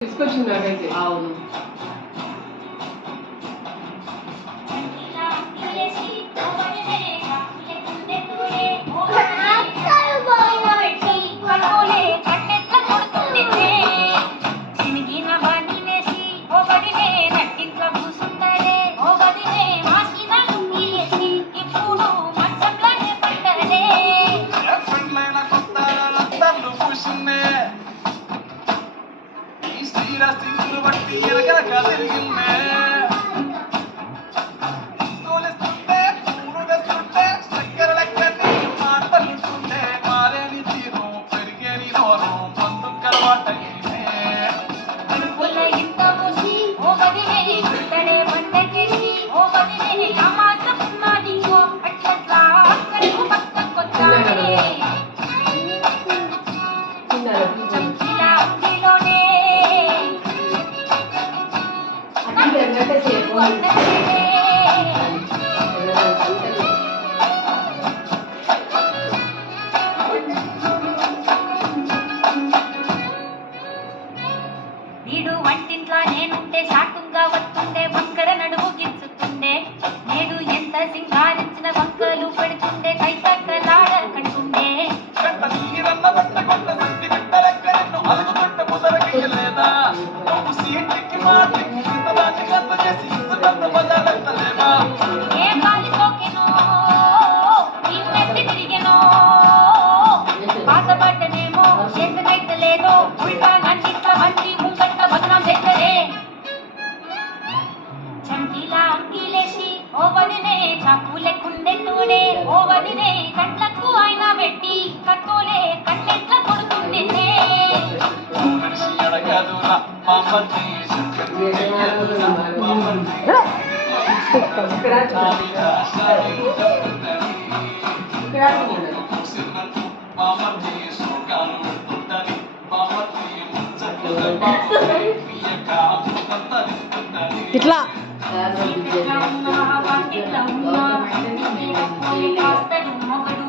తీసుకొచ్చింది నాకైతే. అవును. వీడు వంటింట్లా నేనుంటే సాటుగా వస్తుండే వంకర నడుము గిచ్చుతుండే నేడు ఎంత సింగారించిన వంకలు పెడుతుండే కైతక్కలాడ కంటుండే ఏ గాలి సోకెనో నిన్నెత్తి తిరిగెనో బాధపడ్డనేమో చేతనైతే లేదో ఉల్టా నన్నిట్ల మంచి ముంగట్ట వదనం పెట్టరే చంకీలా అంకీలేసి ఓ వదినే చాకులెక్కుండే తోడే ఓ వదినే కండ్లకు ఆయన పెట్టి కత్తోలే కన్నెట్ల కొడుతుండే ఇట్లా మొగడు